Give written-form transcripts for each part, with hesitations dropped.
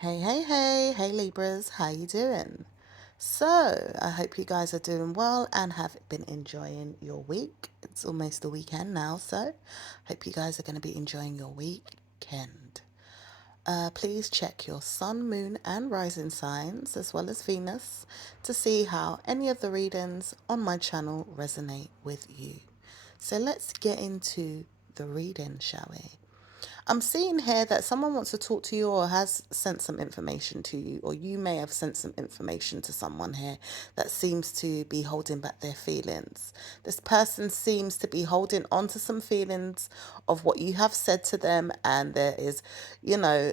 Hey Libras, how you doing? So, I hope you guys are doing well and have been enjoying your week. It's almost the weekend now, so hope you guys are going to be enjoying your weekend. Please check your sun, moon, and rising signs as well as Venus to see how any of the readings on my channel resonate with you. So, let's get into the reading, shall we? I'm seeing here that someone wants to talk to you or has sent some information to you, or you may have sent some information to someone here that seems to be holding back their feelings. This person seems to be holding on to some feelings of what you have said to them, and there is, you know,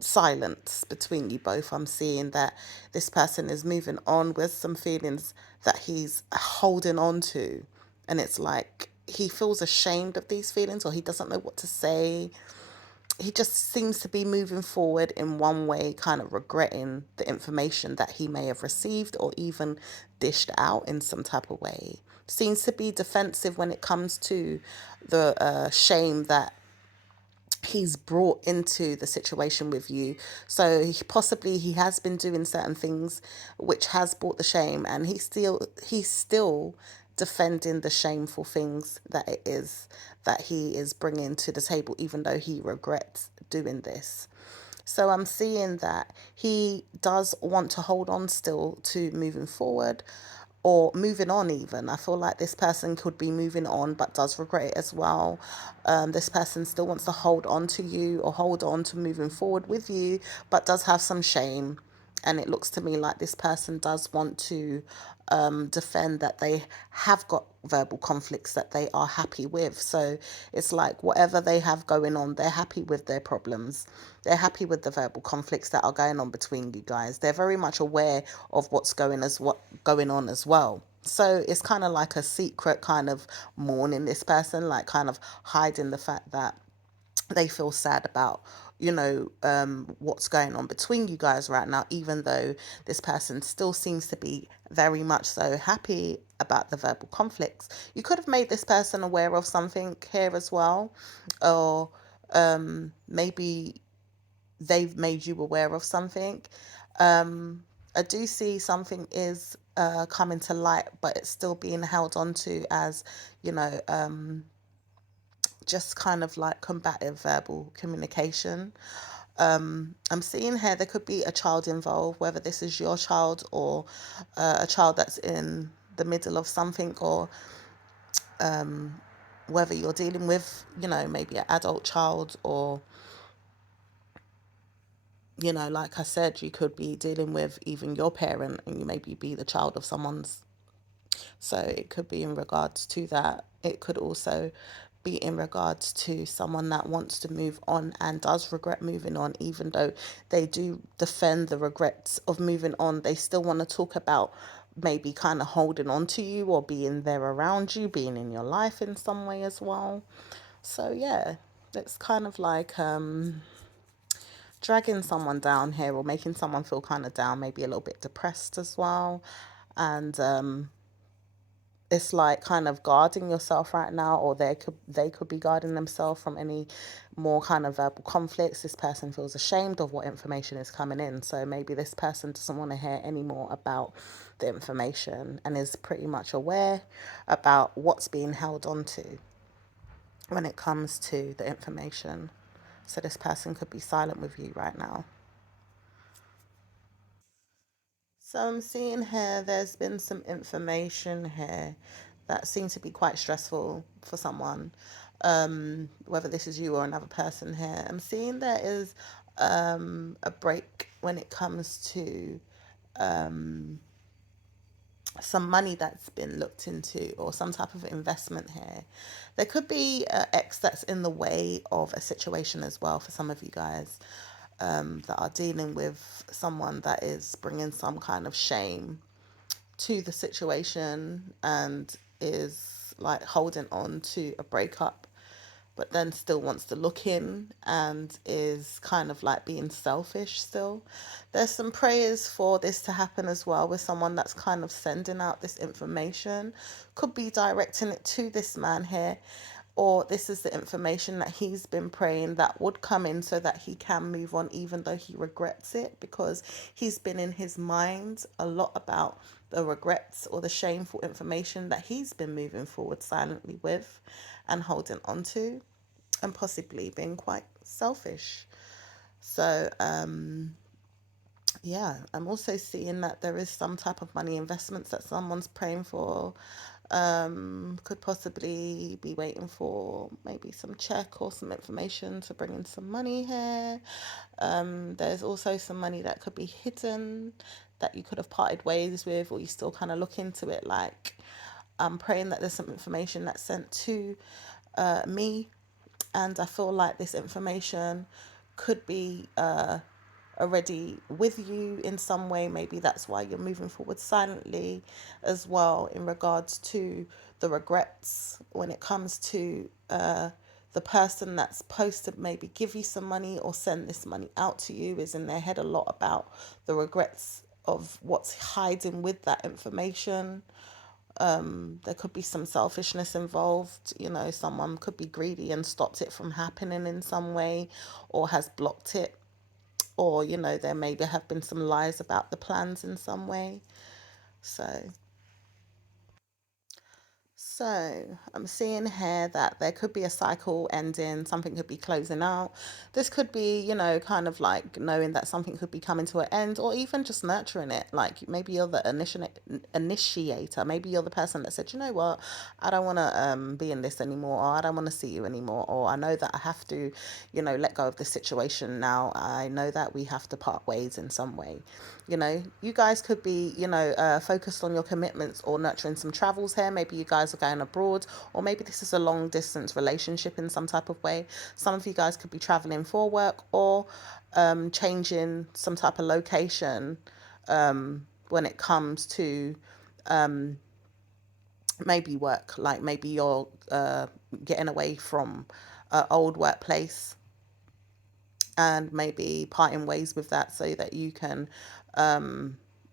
silence between you both. I'm seeing that this person is moving on with some feelings that he's holding on to, and it's like he feels ashamed of these feelings or he doesn't know what to say. He just seems to be moving forward in one way, kind of regretting the information that he may have received or even dished out in some type of way. Seems to be defensive when it comes to the shame that he's brought into the situation with you. So possibly he has been doing certain things which has brought the shame, and he's still defending the shameful things that it is that he is bringing to the table, even though he regrets doing this. So I'm seeing that he does want to hold on still to moving forward or moving on. Even I feel like this person could be moving on but does regret it as well. This person still wants to hold on to you or hold on to moving forward with you, but does have some shame. And it looks to me like this person does want to defend that they have got verbal conflicts that they are happy with. So it's like whatever they have going on, they're happy with their problems. They're happy with the verbal conflicts that are going on between you guys. They're very much aware of what's going on as well. So it's kind of like a secret kind of mourning this person, like kind of hiding the fact that they feel sad about what's going on between you guys right now, even though this person still seems to be very much so happy about the verbal conflicts. You could have made this person aware of something here as well, or maybe they've made you aware of something. I do see something is coming to light, but it's still being held on to as, you know, just kind of like combative verbal communication. I'm seeing here there could be a child involved, whether this is your child or a child that's in the middle of something, or whether you're dealing with, maybe an adult child, or, like I said, you could be dealing with even your parent and you maybe be the child of someone's. So it could be in regards to that. It could also be in regards to someone that wants to move on and does regret moving on, even though they do defend the regrets of moving on. They still want to talk about maybe kind of holding on to you or being there around you, being in your life in some way as well. So yeah, it's kind of like dragging someone down here or making someone feel kind of down, maybe a little bit depressed as well. And it's like kind of guarding yourself right now, or they could be guarding themselves from any more kind of verbal conflicts. This person feels ashamed of what information is coming in, so maybe this person doesn't want to hear any more about the information and is pretty much aware about what's being held on to when it comes to the information. So this person could be silent with you right now. So I'm seeing here there's been some information here that seems to be quite stressful for someone, whether this is you or another person here. I'm seeing there is a break when it comes to some money that's been looked into or some type of investment here. There could be an ex that's in the way of a situation as well for some of you guys, that are dealing with someone that is bringing some kind of shame to the situation and is like holding on to a breakup, but then still wants to look in and is kind of like being selfish still. There's some prayers for this to happen as well with someone that's kind of sending out this information. Could be directing it to this man here, or this is the information that he's been praying that would come in so that he can move on, even though he regrets it, because he's been in his mind a lot about the regrets or the shameful information that he's been moving forward silently with and holding on to, and possibly being quite selfish. So, yeah, I'm also seeing that there is some type of money investments that someone's praying for. Could possibly be waiting for maybe some check or some information to bring in some money here. There's also some money that could be hidden that you could have parted ways with, or you still kind of look into it. Like, I'm praying that there's some information that's sent to me, and I feel like this information could be already with you in some way. Maybe that's why you're moving forward silently as well, in regards to the regrets when it comes to the person that's supposed to maybe give you some money or send this money out to you is in their head a lot about the regrets of what's hiding with that information. There could be some selfishness involved. Someone could be greedy and stopped it from happening in some way, or has blocked it, or there maybe have been some lies about the plans in some way. So I'm seeing here that there could be a cycle ending, something could be closing out. This could be, kind of like knowing that something could be coming to an end, or even just nurturing it. Like, maybe you're the initiator. Maybe you're the person that said, you know what, I don't want to be in this anymore, or I don't want to see you anymore, or I know that I have to, let go of this situation now. I know that we have to part ways in some way. You guys could be, focused on your commitments or nurturing some travels here. Maybe you guys are going abroad, or maybe this is a long distance relationship in some type of way. Some of you guys could be traveling for work, or changing some type of location when it comes to maybe work. Like, maybe you're getting away from an old workplace and maybe parting ways with that so that you can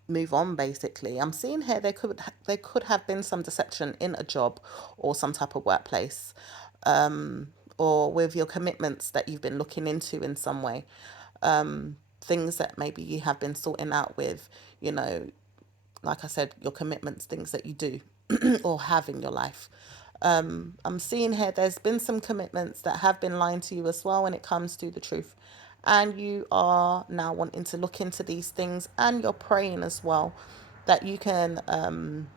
move on. Basically, I'm seeing here there could have been some deception in a job or some type of workplace, or with your commitments that you've been looking into in some way. Things that maybe you have been sorting out with, you know like I said, your commitments, things that you do or have in your life. I'm seeing here there's been some commitments that have been lying to you as well when it comes to the truth. And you are now wanting to look into these things, and you're praying as well that you can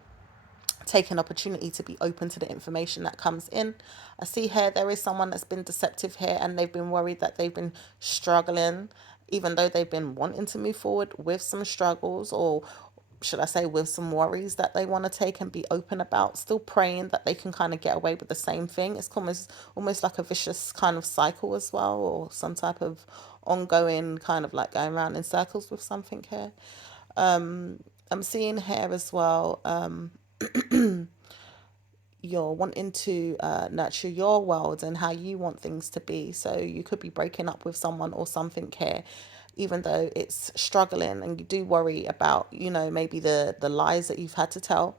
take an opportunity to be open to the information that comes in. I see here there is someone that's been deceptive here, and they've been worried that they've been struggling, even though they've been wanting to move forward with some struggles, or should I say, with some worries that they want to take and be open about, still praying that they can kind of get away with the same thing. It's almost like a vicious kind of cycle as well, or some type of ongoing kind of like going around in circles with something here. I'm seeing here as well, you're wanting to nurture your world and how you want things to be. So you could be breaking up with someone or something here, even though it's struggling, and you do worry about, maybe the lies that you've had to tell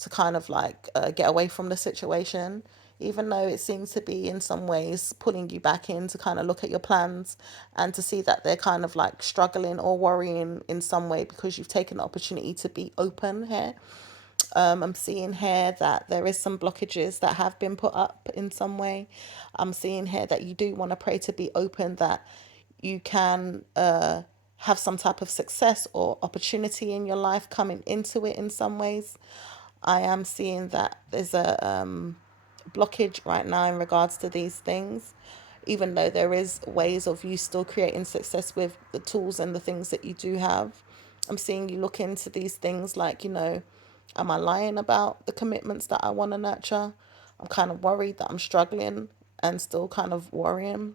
to kind of like get away from the situation, even though it seems to be in some ways pulling you back in to kind of look at your plans and to see that they're kind of like struggling or worrying in some way because you've taken the opportunity to be open here. I'm seeing here that there is some blockages that have been put up in some way. I'm seeing here that you do want to pray to be open, that you can have some type of success or opportunity in your life coming into it in some ways. I am seeing that there's a blockage right now in regards to these things, even though there is ways of you still creating success with the tools and the things that you do have. I'm seeing you look into these things like, am I lying about the commitments that I want to nurture? I'm kind of worried that I'm struggling and still kind of worrying.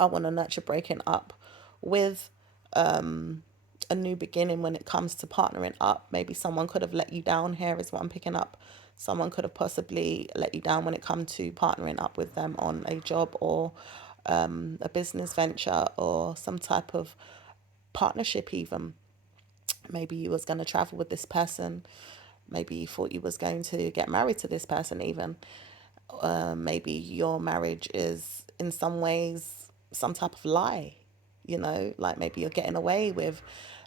I want to nurture breaking up with a new beginning when it comes to partnering up. Maybe someone could have let you down here, is what I'm picking up. Someone could have possibly let you down when it comes to partnering up with them on a job, or a business venture, or some type of partnership even. Maybe you was going to travel with this person. Maybe you thought you was going to get married to this person even. Maybe your marriage is in some ways some type of lie, like maybe you're getting away with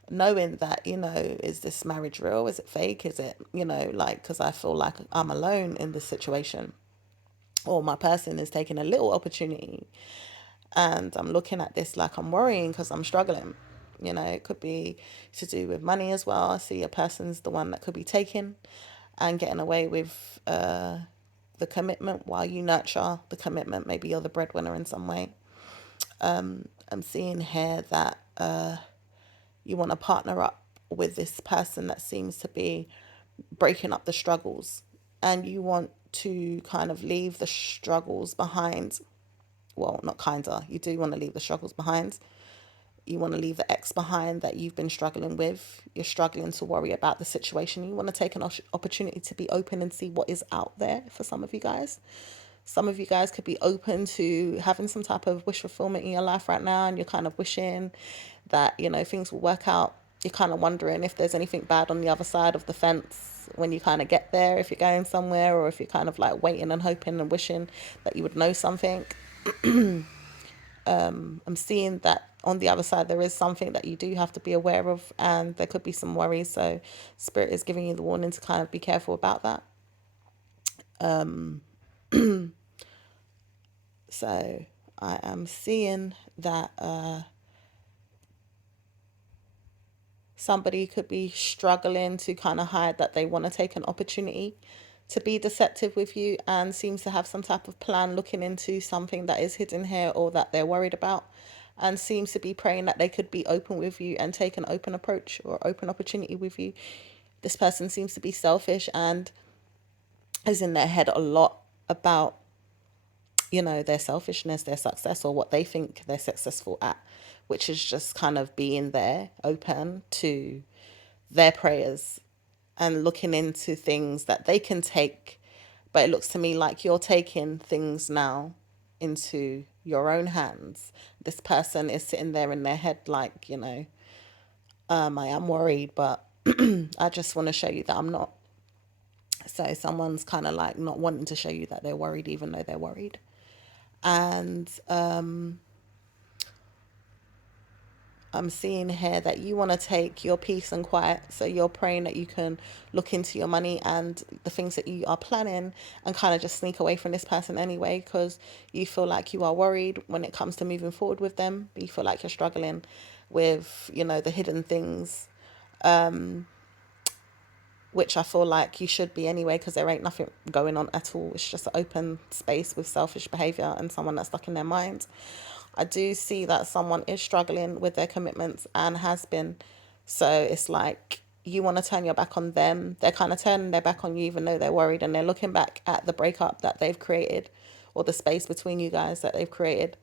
knowing that, is this marriage real? Is it fake? Is it, like, because I feel like I'm alone in this situation, or my person is taking a little opportunity, and I'm looking at this like I'm worrying because I'm struggling. It could be to do with money as well. I see a person's the one that could be taking and getting away with the commitment while you nurture the commitment. Maybe you're the breadwinner in some way. I'm seeing here that you want to partner up with this person that seems to be breaking up the struggles, and you want to kind of leave the struggles behind. Well, not kinda, you do want to leave the struggles behind. You want to leave the ex behind that you've been struggling with. You're struggling to worry about the situation. You want to take an opportunity to be open and see what is out there for some of you guys. Some of you guys could be open to having some type of wish fulfillment in your life right now, and you're kind of wishing that, things will work out. You're kind of wondering if there's anything bad on the other side of the fence when you kind of get there, if you're going somewhere, or if you're kind of like waiting and hoping and wishing that you would know something. I'm seeing that on the other side there is something that you do have to be aware of, and there could be some worries. So Spirit is giving you the warning to kind of be careful about that. So I am seeing that somebody could be struggling to kind of hide that they want to take an opportunity to be deceptive with you, and seems to have some type of plan looking into something that is hidden here or that they're worried about, and seems to be praying that they could be open with you and take an open approach or open opportunity with you. This person seems to be selfish and is in their head a lot about, their selfishness, their success, or what they think they're successful at, which is just kind of being there open to their prayers and looking into things that they can take. But it looks to me like you're taking things now into your own hands. This person is sitting there in their head like, I am worried, but I just want to show you that I'm not. So someone's kind of like not wanting to show you that they're worried, even though they're worried. And I'm seeing here that you want to take your peace and quiet. So you're praying that you can look into your money and the things that you are planning, and kind of just sneak away from this person anyway, because you feel like you are worried when it comes to moving forward with them. You feel like you're struggling with, the hidden things, which I feel like you should be anyway, because there ain't nothing going on at all. It's just an open space with selfish behavior and someone that's stuck in their mind. I do see that someone is struggling with their commitments and has been. So it's like you want to turn your back on them. They're kind of turning their back on you, even though they're worried, and they're looking back at the breakup that they've created, or the space between you guys that they've created.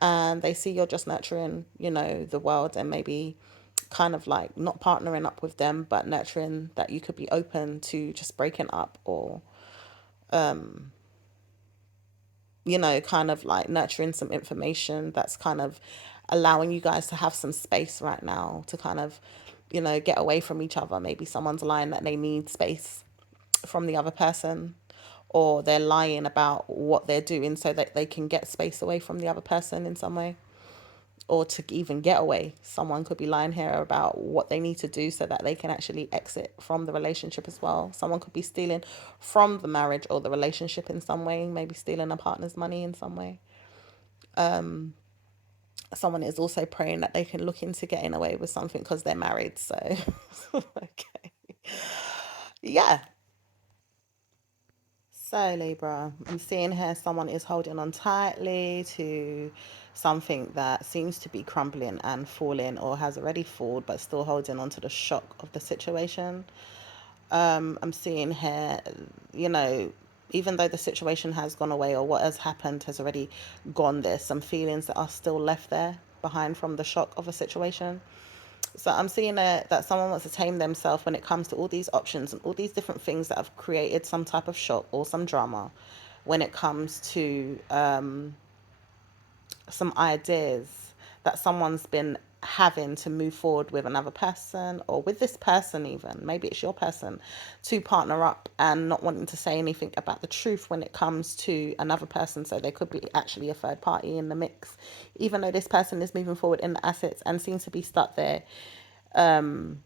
And they see you're just nurturing, the world, and maybe kind of like not partnering up with them, but nurturing that you could be open to just breaking up, or kind of like nurturing some information that's kind of allowing you guys to have some space right now to kind of, get away from each other. Maybe someone's lying that they need space from the other person, or they're lying about what they're doing so that they can get space away from the other person in some way, or to even get away. Someone could be lying here about what they need to do so that they can actually exit from the relationship as well. Someone could be stealing from the marriage or the relationship in some way, maybe stealing a partner's money in some way. Someone is also praying that they can look into getting away with something because they're married. So, okay. Yeah. So, Libra, I'm seeing here someone is holding on tightly to something that seems to be crumbling and falling, or has already fallen, but still holding on to the shock of the situation. I'm seeing here, even though the situation has gone away, or what has happened has already gone, there's some feelings that are still left there behind from the shock of a situation. So I'm seeing that someone wants to tame themselves when it comes to all these options and all these different things that have created some type of shock or some drama, when it comes to some ideas that someone's been having to move forward with another person, or with this person, even maybe it's your person, to partner up and not wanting to say anything about the truth when it comes to another person. So there could be actually a third party in the mix, even though this person is moving forward in the assets and seems to be stuck there in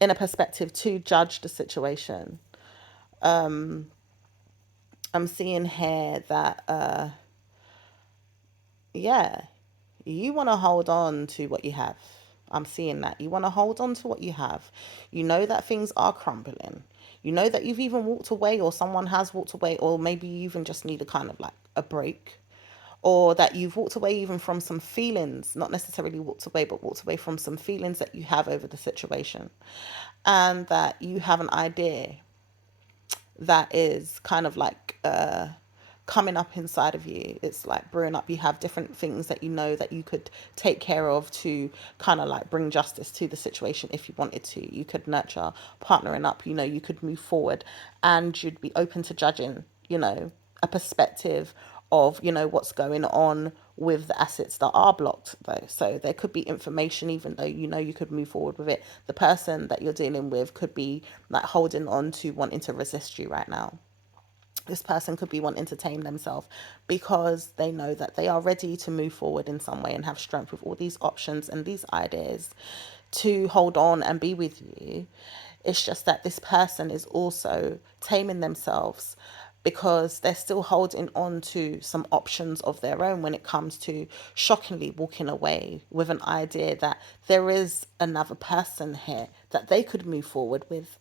a perspective to judge the situation. I'm seeing here that yeah, you want to hold on to what you have. I'm seeing that. You want to hold on to what you have. You know that things are crumbling. You know that you've even walked away, or someone has walked away, or maybe you even just need a kind of like a break. Or that you've walked away even from some feelings, not necessarily walked away, but walked away from some feelings that you have over the situation. And that you have an idea that is kind of like coming up inside of you. It's like brewing up. You have different things that you know that you could take care of to kind of like bring justice to the situation if you wanted to. You could nurture partnering up, you know, you could move forward, and you'd be open to judging, you know, a perspective of, you know, what's going on with the assets that are blocked though. So there could be information, even though you know you could move forward with it, the person that you're dealing with could be like holding on to wanting to resist you right now. This person could be wanting to tame themselves because they know that they are ready to move forward in some way and have strength with all these options and these ideas to hold on and be with you. It's just that this person is also taming themselves because they're still holding on to some options of their own when it comes to shockingly walking away with an idea that there is another person here that they could move forward with.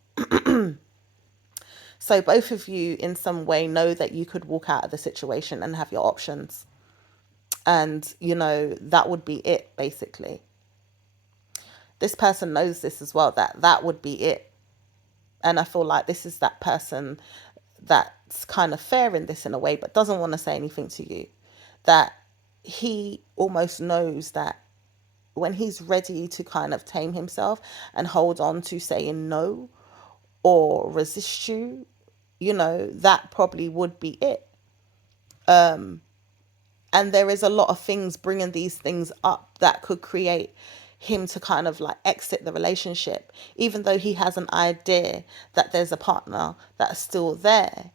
So both of you in some way know that you could walk out of the situation and have your options. And, you know, that would be it, basically. This person knows this as well, that that would be it. And I feel like this is that person that's kind of fair in this in a way, but doesn't want to say anything to you. That he almost knows that when he's ready to kind of tame himself and hold on to saying no or resist you, you know, that probably would be it. And there is a lot of things bringing these things up that could create him to kind of like exit the relationship, even though he has an idea that there's a partner that's still there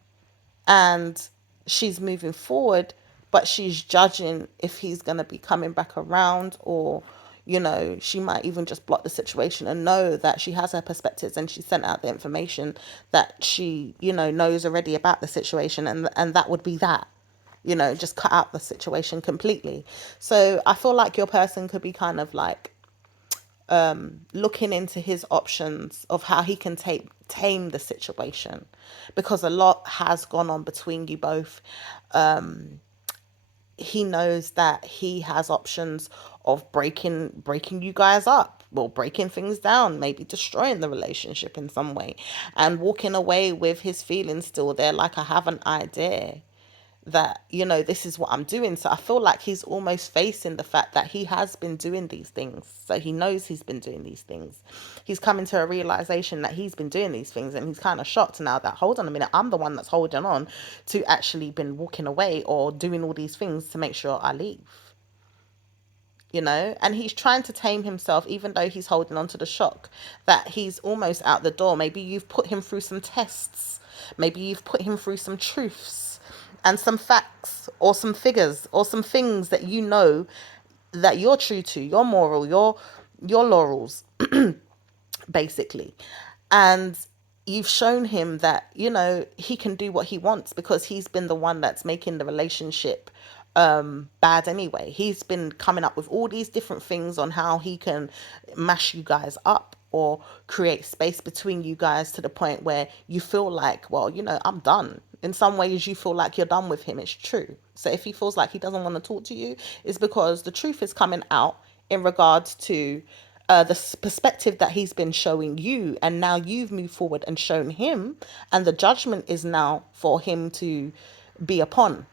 and she's moving forward, but she's judging if he's going to be coming back around, or, you know, she might even just block the situation and know that she has her perspectives and she sent out the information that she, you know, knows already about the situation, and that would be that, you know, just cut out the situation completely. So I feel like your person could be kind of like looking into his options of how he can tame the situation, because a lot has gone on between you both. He knows that he has options of breaking you guys up, well, breaking things down, maybe destroying the relationship in some way, and walking away with his feelings still there, like, I have an idea that, you know, this is what I'm doing. So I feel like he's almost facing the fact that he has been doing these things. So he knows he's been doing these things. He's coming to a realization that he's been doing these things, and he's kind of shocked now that, hold on a minute, I'm the one that's holding on to actually been walking away or doing all these things to make sure I leave. You know, and he's trying to tame himself, even though he's holding on to the shock that he's almost out the door. Maybe you've put him through some tests. Maybe you've put him through some truths and some facts or some figures or some things that you know that you're true to, your moral, your laurels, basically. And you've shown him that, you know, he can do what he wants because he's been the one that's making the relationship bad anyway. He's been coming up with all these different things on how he can mash you guys up or create space between you guys to the point where you feel like, well, you know, I'm done. In some ways you feel like you're done with him. It's true. So if he feels like he doesn't want to talk to you, it's because the truth is coming out in regards to the perspective that he's been showing you, and now you've moved forward and shown him, and the judgment is now for him to be upon.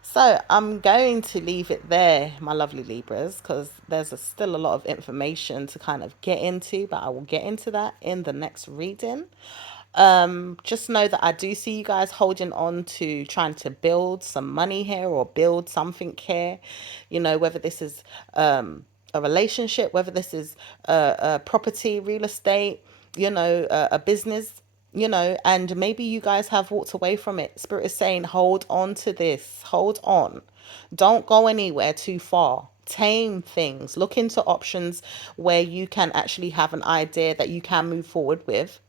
So I'm going to leave it there, my lovely Libras, because still a lot of information to kind of get into, but I will get into that in the next reading. Just know that I do see you guys holding on to trying to build some money here or build something here, you know, whether this is a relationship, whether this is a property, real estate, a business, and maybe you guys have walked away from it. Spirit is saying, hold on to this, hold on. Don't go anywhere too far. Tame things. Look into options where you can actually have an idea that you can move forward with,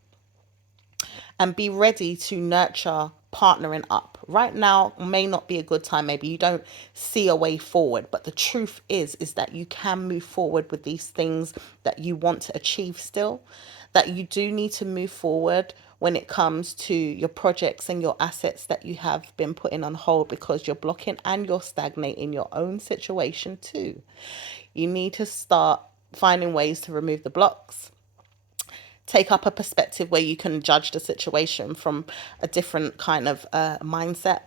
and be ready to nurture partnering up. Right now may not be a good time. Maybe you don't see a way forward, but the truth is that you can move forward with these things that you want to achieve still. That you do need to move forward when it comes to your projects and your assets that you have been putting on hold because you're blocking and you're stagnating your own situation too. You need to start finding ways to remove the blocks, take up a perspective where you can judge the situation from a different kind of mindset,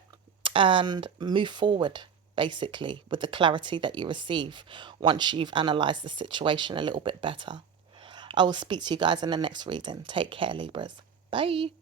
and move forward basically with the clarity that you receive once you've analyzed the situation a little bit better. I will speak to you guys in the next reading. Take care, Libras. Bye.